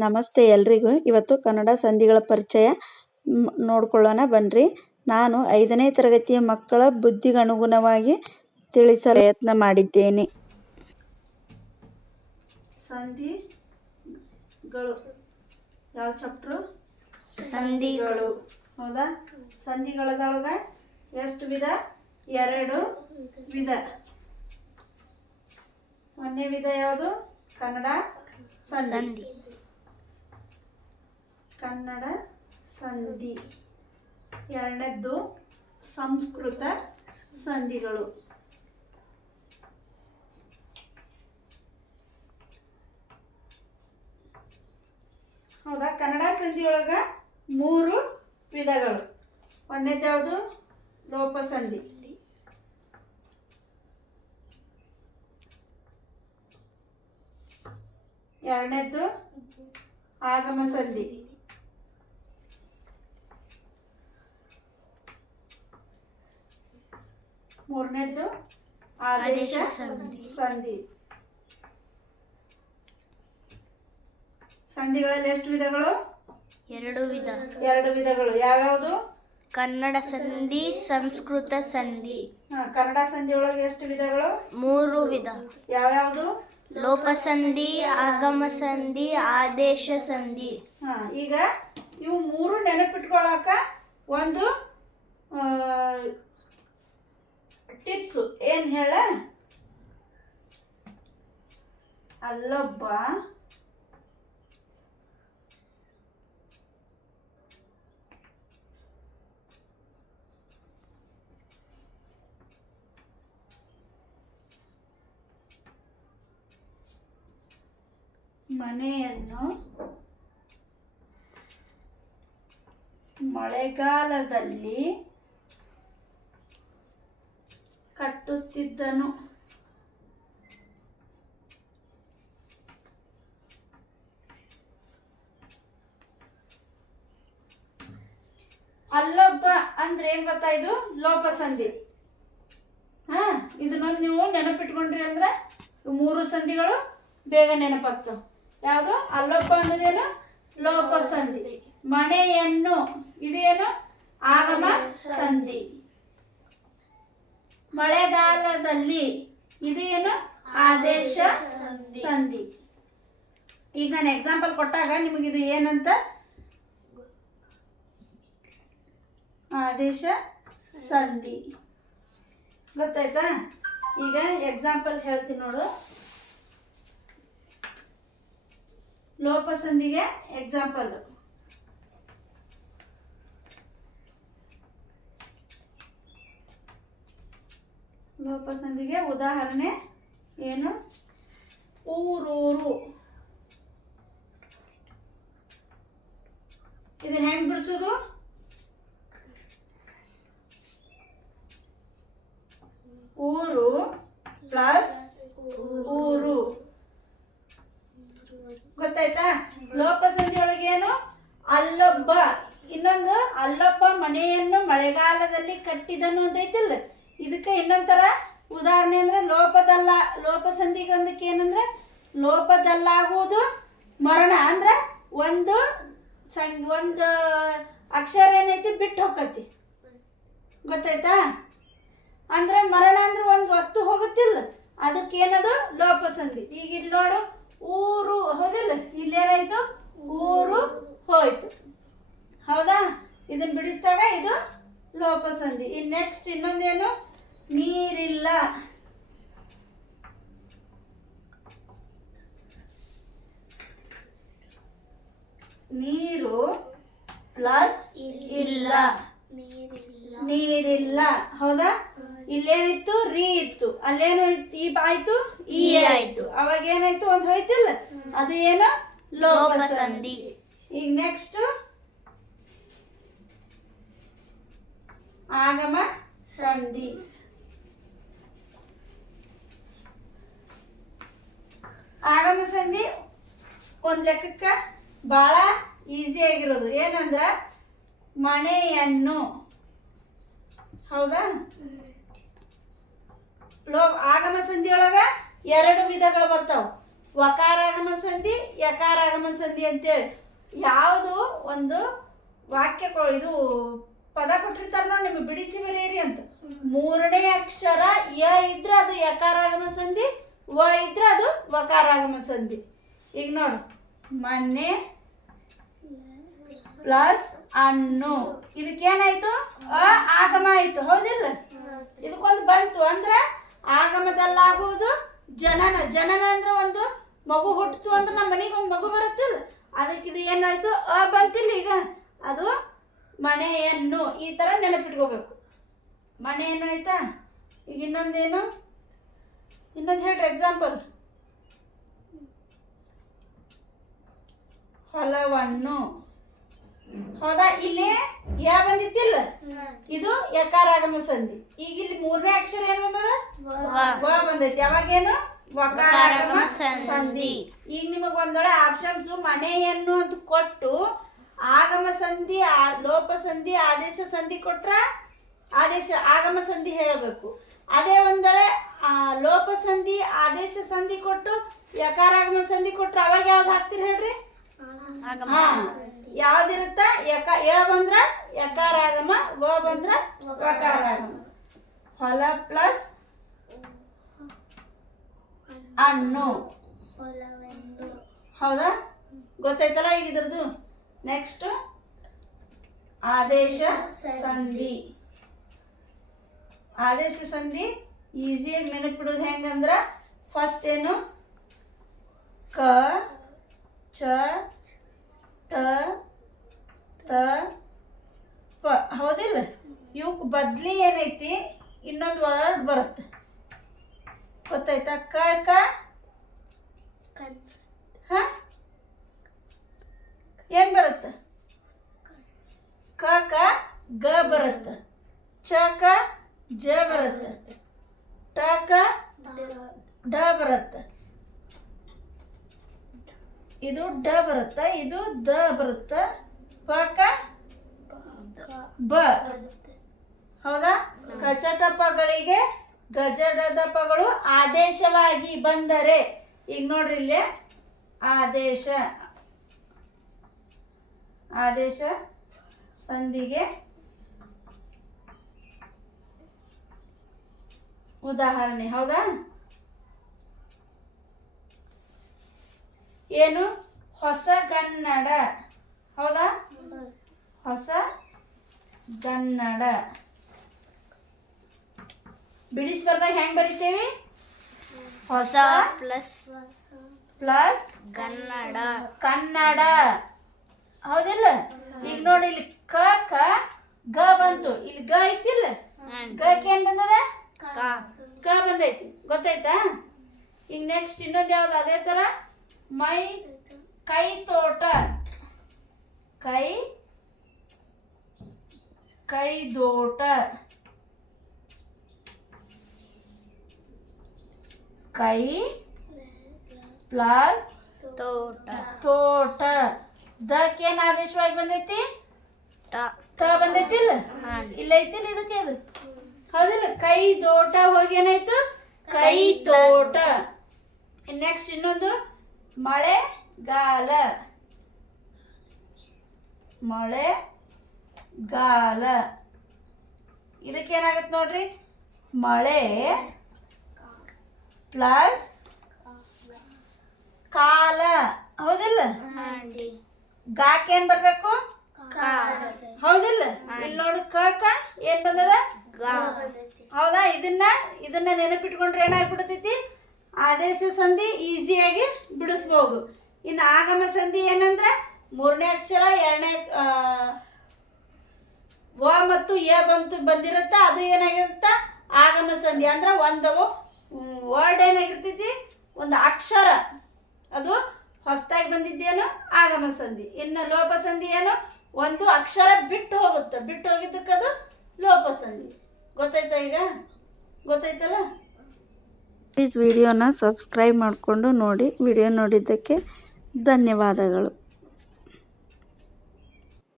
ನಮಸ್ತೆ ಎಲ್ರಿಗೂ. ಇವತ್ತು ಕನ್ನಡ ಸಂಧಿಗಳ ಪರಿಚಯ ನೋಡ್ಕೊಳ್ಳೋಣ. ಬನ್ನಿರಿ ನಾನು ಐದನೇ ತರಗತಿಯ ಮಕ್ಕಳ ಬುದ್ಧಿಗನುಗುಣವಾಗಿ ತಿಳಿಸಲು ಪ್ರಯತ್ನ ಮಾಡಿದ್ದೇನೆ. ಸಂಧಿಗಳು. ಯಾವ ಚಾಪ್ಟ್ರು ಸಂಧಿಗಳು. ಹೌದಾ? ಸಂಧಿಗಳದೊಳಗ ಎಷ್ಟು ವಿಧ? ಎರಡು ವಿಧ. ಒಂದೇ ವಿಧ ಯಾವುದು? ಕನ್ನಡ ಸಂಧಿ. ಕನ್ನಡ ಸಂಧಿ. ಎರಡನೇದ್ದು ಸಂಸ್ಕೃತ ಸಂಧಿಗಳು. ಹೌದಾ? ಕನ್ನಡ ಸಂಧಿಯೊಳಗ ಮೂರು ವಿಧಗಳು. ಒಂದನೇದು ಯಾವುದು? ಲೋಪ ಸಂಧಿ ಎರಡನೇದ್ದು ಆಗಮ ಸಂಧಿ ಮೂರನೇದ್ದು ಆದೇಶ ಸಂಧಿ. ಸಂಧಿ. ಸಂಧಿಗಳಲ್ಲಿ ಎಷ್ಟು ವಿಧಗಳು? ಎರಡು ವಿಧ. ಎರಡು ವಿಧಗಳು. ಯಾವ್ಯಾವುದು? ಕನ್ನಡ ಸಂಧಿ ಸಂಸ್ಕೃತ ಸಂಧಿ. ಹಾ, ಕನ್ನಡ ಸಂಧಿ ಒಳಗೆ ಎಷ್ಟು ವಿಧಗಳು? ಮೂರು ವಿಧ. ಯಾವ್ಯಾವುದು? ಲೋಪಸಂಧಿ ಆಗಮ ಸಂಧಿ ಆದೇಶ ಸಂಧಿ. ಹಾ ಈಗ ಇವು ಮೂರು ನೆನಪಿಟ್ಕೊಳಕ ಒಂದು ಟಿಪ್ಸು ಏನು ಹೇಳ? ಅಲ್ಲೊಬ್ಬ. ಮನೆಯನ್ನು ಮಳೆಗಾಲದಲ್ಲಿ ಕಟ್ಟುತ್ತಿದ್ದನು. ಅಲ್ಲೊಬ್ಬ ಅಂದ್ರೆ ಏನ್ ಗೊತ್ತಾ ಇದು? ಲೋಪ ಸಂಧಿ ಹಾ, ಇದನ್ನೊಂದು ನೀವು ನೆನಪಿಟ್ಕೊಂಡ್ರಿ ಅಂದ್ರೆ ಮೂರು ಸಂಧಿಗಳು ಬೇಗ ನೆನಪಾಗ್ತಾವ ಯಾವುದು? ಅಲ್ಲೊಬ್ಬ ಅನ್ನೋದೇನು ಲೋಪ ಸಂಧಿ ಮನೆಯನ್ನು ಇದೇನು ಆಗಮ ಸಂಧಿ. ಮಳೆಗಾಲದಲ್ಲಿ ಇದು ಏನು? ಆದೇಶ ಸಂಧಿ. ಈಗ ನಾನು ಎಕ್ಸಾಂಪಲ್ ಕೊಟ್ಟಾಗ ನಿಮಗೆ ಇದು ಏನಂತ? ಆದೇಶ ಸಂಧಿ. ಗೊತ್ತಾಯ್ತಾ? ಈಗ ಎಕ್ಸಾಂಪಲ್ ಹೇಳ್ತೀನಿ ನೋಡು. ಲೋಪ ಸಂಧಿಗೆ ಎಕ್ಸಾಂಪಲ್ ಸಂಧಿಗೆ ಉದಾಹರಣೆ ಏನು? ಊರೂರು. ಇದನ್ನ ಹೆಂಗ್ ಬಿಡಿಸೋದು? ಊರು ಪ್ಲಸ್ ಊರು. ಗೊತ್ತಾಯ್ತಾ? ಲೋಪಸಂಧಿಯೊಳಗೇನು? ಅಲ್ಲೊಬ್ಬ. ಇನ್ನೊಂದು ಅಲ್ಲೊಬ್ಬ ಮನೆಯನ್ನು ಮಳೆಗಾಲದಲ್ಲಿ ಕಟ್ಟಿದನು ಅಂತ ಐತಿಲ್ಲ? ಇದಕ್ಕೆ ಇನ್ನೊಂಥರ ಉದಾಹರಣೆ ಅಂದರೆ ಲೋಪದಲ್ಲ ಲೋಪ ಸಂಧಿಗೆ ಒಂದಕ್ಕೆ ಏನಂದ್ರೆ ಲೋಪದಲ್ಲಾಗುವುದು ಮರಣ ಅಂದ್ರೆ ಒಂದು ಸಂ, ಒಂದು ಅಕ್ಷರ ಏನೈತಿ ಬಿಟ್ಟು ಹೋಗತಿ ಗೊತ್ತಾಯ್ತಾ? ಅಂದ್ರೆ ಮರಣ ಅಂದ್ರೆ ಒಂದು ವಸ್ತು ಹೋಗುತ್ತಿಲ್ಲ. ಅದಕ್ಕೇನದು? ಲೋಪ ಸಂಧಿ ಈಗ ಇಲ್ಲಿ ನೋಡು, ಊರು ಹೌದಿಲ್ಲ? ಇಲ್ಲೇನಾಯ್ತು? ಊರು ಹೋಯ್ತು. ಹೌದಾ? ಇದನ್ನ ಬಿಡಿಸಿದಾಗ ಇದು ಲೋಪ ಸಂಧಿ ಇನ್ ನೆಕ್ಸ್ಟ್ ಇನ್ನೊಂದೇನು? ನೀರಿಲ್ಲ. ನೀರು ಪ್ಲಸ್ ಇಲ್ಲ. ನೀರಿಲ್ಲ. ಹೌದಾ? ಇಲ್ಲೇನಿತ್ತು? ರೀ ಇತ್ತು. ಅಲ್ಲೇನು ಈ ಆಯ್ತು? ಈ ಆಯ್ತು. ಅವಾಗ ಏನಾಯ್ತು? ಒಂದು ಹೋಯ್ತಿಲ್ಲ? ಅದು ಏನು? ಲೋಪಸಂಧಿ. ಲೋಪ ಸಂಧಿ ಸಂಧಿ ಈಗ ನೆಕ್ಸ್ಟ್? ಆಗಮ ಸಂಧಿ. ಆಗಮ ಸಂಧಿ ಒಂದು ಲೆಕ್ಕಕ್ಕೆ ಭಾಳ ಈಸಿ ಆಗಿರೋದು. ಏನಂದ್ರೆ ಮನೆಯನ್ನು ಹೌದಾ? ಲೋ ಆಗಮ ಸಂಧಿಯೊಳಗೆ ಎರಡು ವಿಧಗಳು ಬರ್ತಾವೆ. ವಕಾರಾಗಮ ಸಂಧಿ, ಯಕಾರಾಗಮ ಸಂಧಿ ಅಂತೇಳಿ. ಯಾವುದು ಒಂದು ವಾಕ್ಯ ಇದು ಪದ ಕೊಟ್ಟಿರ್ತಾರೆ ನೋಡಿ ನಿಮಗೆ, ಬಿಡಿಸಿ ಬರೆಯಿರಿ ಅಂತ. ಮೂರನೇ ಅಕ್ಷರ ಯ ಇದ್ರೆ ಅದು ಯಕಾರಾಗಮ ಸಂಧಿ ವ ಇದ್ರೆ ಅದು ವಕಾರಾಗಮ ಸಂಧಿ. ಈಗ ನೋಡು. ಮೊನ್ನೆ ಪ್ಲಸ್ ಅನ್ನು. ಇದಕ್ಕೇನಾಯ್ತು? ಆಗಮ ಆಯ್ತು. ಹೌದಿಲ್ಲ? ಇದಕ್ಕೊಂದು ಬಂತು ಅಂದ್ರೆ ಆಗಮದಲ್ಲಾಗುವುದು ಜನನ. ಜನನ ಅಂದ್ರೆ ಒಂದು ಮಗು ಹುಟ್ಟಿತು ಅಂದ್ರೆ ನಮ್ಮ ಮನೆಗೆ ಒಂದು ಮಗು ಬರುತ್ತಲ್ಲ? ಅದಕ್ಕೆ ಇದು ಏನಾಯ್ತು? ಅ ಬಂತಿಲ್ಲ ಈಗ. ಅದು ಮನೆಯನ್ನು ಈ ಥರ ನೆನಪಿಟ್ಕೋಬೇಕು. ಮನೆ ಆಯ್ತಾ ಈಗ ಇನ್ನೊಂದೇನು? ಇನ್ನೊಂದು ಹೇಳ್ರಿ ಎಕ್ಸಾಂಪಲ್ ಹೊಲವನ್ನು. ಹೌದಾ? ಇಲ್ಲಿ ಯಾ ಬಂದಿತ್ತಿಲ್ಲ? ಇದು ಯಕಾರಾಗಮ ಸಂಧಿ. ಈಗ ಇಲ್ಲಿ ಮೂರನೇ ಅಕ್ಷರ ಏನು ಬಂದದ? ವ. ಬಂದೈತಿ. ಯಾವಾಗೇನು ವಕಾರಾಗಮ ಸಂಧಿ. ಈಗ ನಿಮಗೆ ಒಂದೊಳ್ಳೆ ಆಪ್ಷನ್ಸ್ ಮನೆಯನ್ನು ಅಂತ ಕೊಟ್ಟು ಆಗಮ ಸಂಧಿ ಲೋಪ ಸಂಧಿ ಆದೇಶ ಸಂಧಿ ಕೊಟ್ರ ಆದೇಶ ಆಗಮ ಸಂಧಿ ಹೇಳಬೇಕು. ಅದೇ ಒಂದೊಳೆ ಲೋಪ ಸಂಧಿ ಆದೇಶ ಸಂಧಿ ಕೊಟ್ಟು ಯಕಾರಾಗಮ ಸಂಧಿ ಕೊಟ್ರ ಅವಾಗ ಯಾವ್ದು ಹಾಕ್ತೀರಿ ಹೇಳ್ರಿ? ಯಾವ್ದಿರುತ್ತ? ಯಕ ಯ ಬಂದ್ರ ಯಕಾರಾಗಮ ಓ ಬಂದ್ರ ಯಕಾರಾಗಮ. ಹೊಲ ಪ್ಲಸ್ ಹಣ್ಣು. ಹೌದಾ? ಗೊತ್ತಾಯ್ತಲ್ಲ ಈಗ ಇದ್ರದ್ದು? ನೆಕ್ಸ್ಟ್ ಆದೇಶ ಸಂಧಿ. ಆದೇಶ ಸಂಧಿ ಈಸಿಯಾಗಿ ನೆನಪಿಡೋದು ಹೆಂಗಂದ್ರೆ ಫಸ್ಟ್ ಏನು ಕ ಚ ಟ ತ ಪ. ಹೌದಿಲ್ಲ? ಇವಕ್ಕೆ ಬದಲಿ ಏನೈತಿ? ಇನ್ನೊಂದು ವರ್ಡ್ ಬರುತ್ತೆ. ಗೊತ್ತಾಯ್ತಾ? ಕ? ಕ. ಹಾಂ? ಏನ್ ಬರುತ್ತೆ? ಕ ಕ ಗ ಬರುತ್ತೆ. ಚ ಕ ಜ ಬರುತ್ತೆ. ಟ ಕ ಡ ಬರುತ್ತೆ. ಇದು ಡ ಬರುತ್ತೆ, ಇದು ದ ಬರುತ್ತೆ. ಪಕ ಬ. ಹೌದಾ? ಕಚಟಪಗಳಿಗೆ ಗಜಡದಪಗಳು ಆದೇಶವಾಗಿ ಬಂದರೆ, ಈಗ ನೋಡ್ರಿ ಇಲ್ಲಿ, ಆದೇಶ. ಆದೇಶ ಸಂಧಿಗೆ ಉದಾಹರಣೆ ಹೌದಾ? ಏನು? ಹೊಸ ಕನ್ನಡ ಹೌದಾ? ಹೊಸ ಗನ್ನಡ ಬಿಡಿಸಿ ಬರ್ದಾಗ ಹೆಂಗ್ ಬರಿತೇವಿ? ಹೊಸ ಪ್ಲಸ್ ಪ್ಲಸ್ ಕನ್ನಡ. ಕನ್ನಡ. ಹೌದಿಲ್ಲ? ಈಗ ನೋಡಿ ಇಲ್ಲಿ ಕ ಕ ಗ ಬಂತು. ಇಲ್ಲಿ ಗ ಐತಿಲ್ಲ? ಗ ಏನ್ ಬಂದದ? ಕ ಬಂದೈತಿ. ಗೊತ್ತಾಯ್ತಾ? ಈಗ ನೆಕ್ಸ್ಟ್ ಇನ್ನೊಂದು ಯಾವ್ದು? ಅದೇ ಥರ ಮೈ ಕೈ ತೋಟ. ಕೈ ಕೈ ದೋಟ. ಕೈ ಪ್ಲಸ್ ತೋಟ. ತೋಟ. ದಕ್ಕೇನ್ ಆದೇಶವಾಗಿ ಬಂದೈತಿ? ತ ಬಂದೈತಿಲ್ಲ ಹಾ. ಇಲ್ಲ ಐತಿಲ್ಲ ಇದಕ್ಕೆ ಅದು? ಹೌದಿಲ್ಲ ಕೈ ದೋಟ ಹೋಗಿ ಏನಾಯ್ತು? ಕೈ ತೋಟ ನೆಕ್ಸ್ಟ್ ಇನ್ನೊಂದು ಮಳೆ ಗಾಲ. ಮಳೆ ಗಾಲ. ಇದಕ್ಕೇನಾಗತ್ತೆ ನೋಡ್ರಿ? ಮಳೆ ಪ್ಲಸ್ ಕಾಲ. ಹೌದಿಲ್ಲ? ಗಾಕ್ ಏನ್ ಬರ್ಬೇಕು? ಹೌದಿಲ್ಲ? ಇಲ್ಲಿ ನೋಡು ಕ ಕ ಏನ್ ಬಂದದ? ಹೌದಾ? ಇದನ್ನ ಇದನ್ನ ನೆನಪಿಟ್ಕೊಂಡ್ರೆ ಏನಾಗ್ಬಿಡ್ತೈತಿ? ಆದೇಶ ಸಂಧಿ ಈಸಿಯಾಗಿ ಬಿಡಿಸ್ಬೋದು. ಇನ್ನು ಆಗಮ ಸಂಧಿ ಏನಂದ್ರೆ ಮೂರನೇ ಅಕ್ಷರ ಎರಡನೇ ವ ಮತ್ತು ಎ ಬಂತು ಬಂದಿರುತ್ತ ಅದು ಏನಾಗಿರುತ್ತ? ಆಗಮ ಸಂಧಿ. ಅಂದ್ರೆ ಒಂದು ವರ್ಡ್ ಏನಾಗಿರ್ತೈತಿ? ಒಂದು ಅಕ್ಷರ. ಅದು ಹೊಸದಾಗಿ ಬಂದಿದ್ದೇನು? ಆಗಮ ಸಂಧಿ. ಇನ್ನು ಲೋಪ ಸಂಧಿ ಏನು? ಒಂದು ಅಕ್ಷರ ಬಿಟ್ಟು ಹೋಗುತ್ತೆ. ಬಿಟ್ಟು ಹೋಗಿದ್ದಕ್ಕೆ ಅದು ಲೋಪ ಸಂಧಿ ಗೊತ್ತಾಯ್ತಾ ಈಗ? ಗೊತ್ತಾಯ್ತಲ್ಲ? ಪ್ಲೀಸ್ ವಿಡಿಯೋನ ಸಬ್ಸ್ಕ್ರೈಬ್ ಮಾಡಿಕೊಂಡು ನೋಡಿ. ವಿಡಿಯೋ ನೋಡಿದ್ದಕ್ಕೆ ಧನ್ಯವಾದಗಳು.